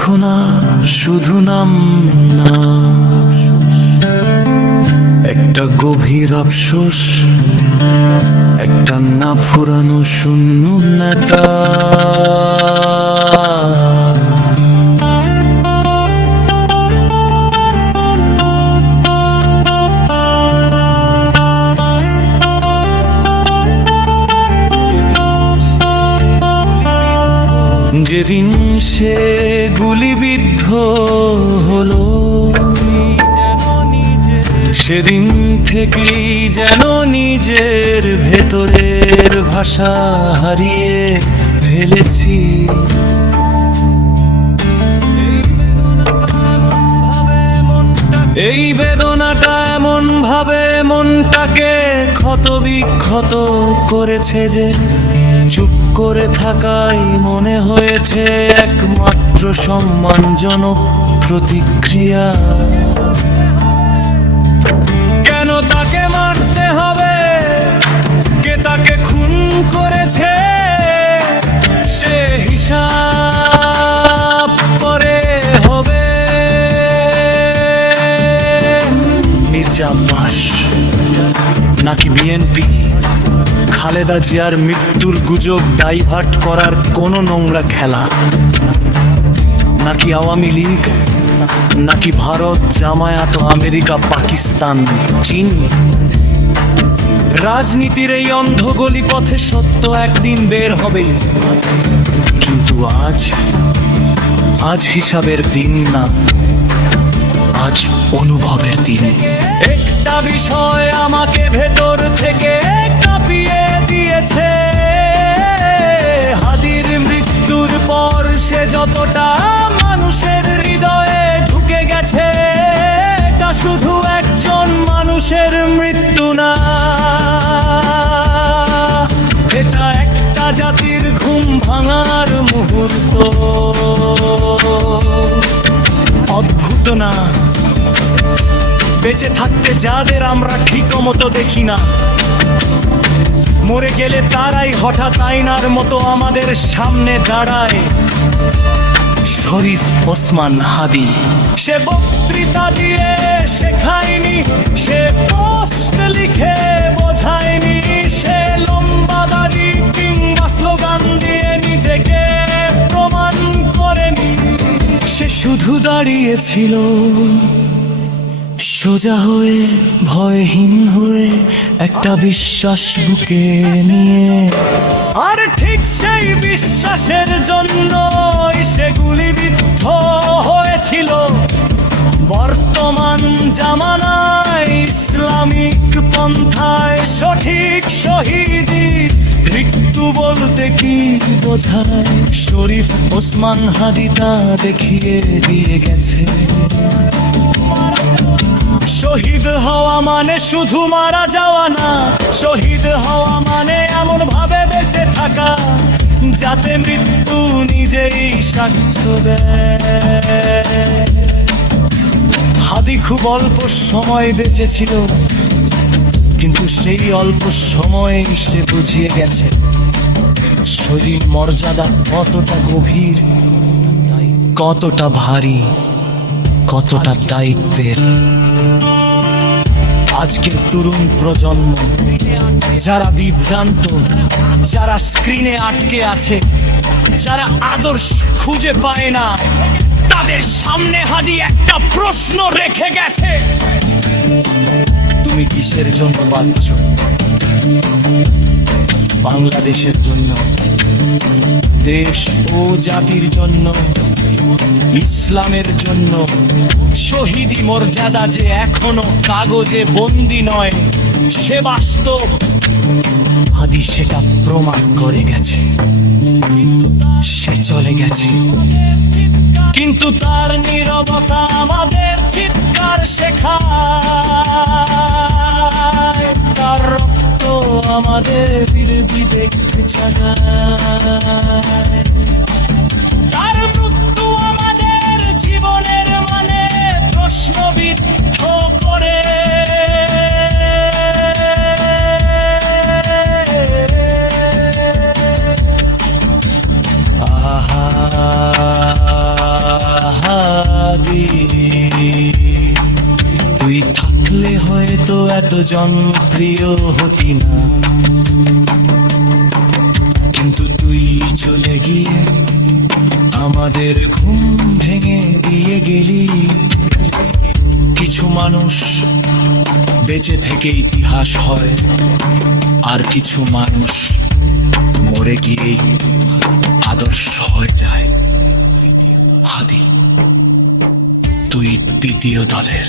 রাখো না শুধু নাম না, একটা গভীর আফসোস, একটা না ফুরানো শূন্যতা। যেদিন সে গুলিবিদ্ধ হলো, সেদিন থেকেই যেন নিজের ভেতরের ভাষা হারিয়ে ফেলেছি। এই বেদনাটা এমন ভাবে মনটাকে ক্ষত বিক্ষত করেছে যে চুপ করে থাকাই মনে হয়েছে একমাত্র সম্মানজনক প্রতিক্রিয়া। কেন তাকে মারতে হবে? কে তাকে খুন করেছে? সে হিসাব পরে হবে। মির্জা আব্বাস নাকি বিএনপি খালেদা জিয়ার মৃত্যুর গুজব ডাইভার্ট করার কোন নোংরা খেলা? নাকি আওয়ামী লীগ? নাকি ভারত, জামায়াত, আমেরিকা, পাকিস্তান, চীন? রাজনীতির এই অন্ধগলি পথে সত্য একদিন বের হবে, কিন্তু আজ হিসাবের দিন না, আজ অনুভবের দিন। একটা বিষয় আমাকে ভেতর থেকে কাঁপিয়ে দিয়েছে। হাদির মৃত্যুর পর সে যতটা মানুষের হৃদয়ে ঢুকে গেছে, এটা শুধু একজন মানুষের মৃত্যু না, এটা একটা জাতির ঘুম ভাঙার মুহূর্ত। অদ্ভুত না? বেঁচে থাকতে যাদের আমরা ঠিক মতো দেখি না, মরে গেলে তারাই হঠাৎ আয়নার মতো আমাদের সামনে দাঁড়ায়। শরীফ ওসমান হাদি সে বক্তৃতা দিয়ে শেখায়নি, সে পোস্ট লিখে বোঝায়নি, সে লম্বা দাড়ি কিংবা স্লোগান দিয়ে নিজেকে প্রমাণ করেনি। সে শুধু দাঁড়িয়েছিল সোজা হয়ে, ভয়হীন হয়ে, একটা বিশ্বাস বুকে নিয়ে। আর ঠিক সেই বিশ্বাসের জন্যই সে গুলিবিদ্ধ হয়েছিল। বর্তমান জামানায় ইসলামিক পন্থায় সঠিক শহীদি মৃত্যু বলতে কি বোঝায়, শরীফ ওসমান হাদি তা দেখিয়ে দিয়ে গেছে। শহীদ হওয়া মানে শুধু মারা যাওয়া না, শহীদ হওয়া মানে এমন ভাবে বেঁচে থাকা যাতে মৃত্যু নিজেই সাক্ষ্য দেয়। হাদি খুব অল্প সময় বেঁচে ছিল, কিন্তু সেই অল্প সময় সে বুঝিয়ে গেছে শহীদ মর্যাদা কতটা গভীর, কতটা ভারী, কতটা দায়িত্বের। আজকের তরুণ প্রজন্ম যারা বিভ্রান্ত, যারা স্ক্রিনে আটকে আছে, যারা আদর্শ খুঁজে পায় না, তাদের সামনে হাদি একটা প্রশ্ন রেখে গেছে। তুমি কিসের জন্য বাঁচছ? বাংলাদেশের জন্য, দেশ ও জাতির জন্য, ইসলামের জন্য। শহীদি মর্যাদা যে এখনো কাগজে বন্দী নয়, সে বাস্তব। হাদি সেটা প্রমাণ করে গেছে। সে চলে গেছে, কিন্তু তার নীরবতা আমাদের চিৎকার শেখায়। তার রক্ত আমাদের বিবেক জাগায়। তার মৃত্যু আমাদের জীবনের মানে প্রশ্নবিদ্ধ করে। জনপ্রিয় হতি না, কিন্তু তুই চলে গিয়ে আমাদের ঘুম ভেঙে দিয়ে গেলি। কিছু মানুষ বেঁচে থেকে ইতিহাস হয়, আর কিছু মানুষ মরে গিয়েই আদর্শ হয়ে যায়। হাদি, তুই দ্বিতীয় দলের।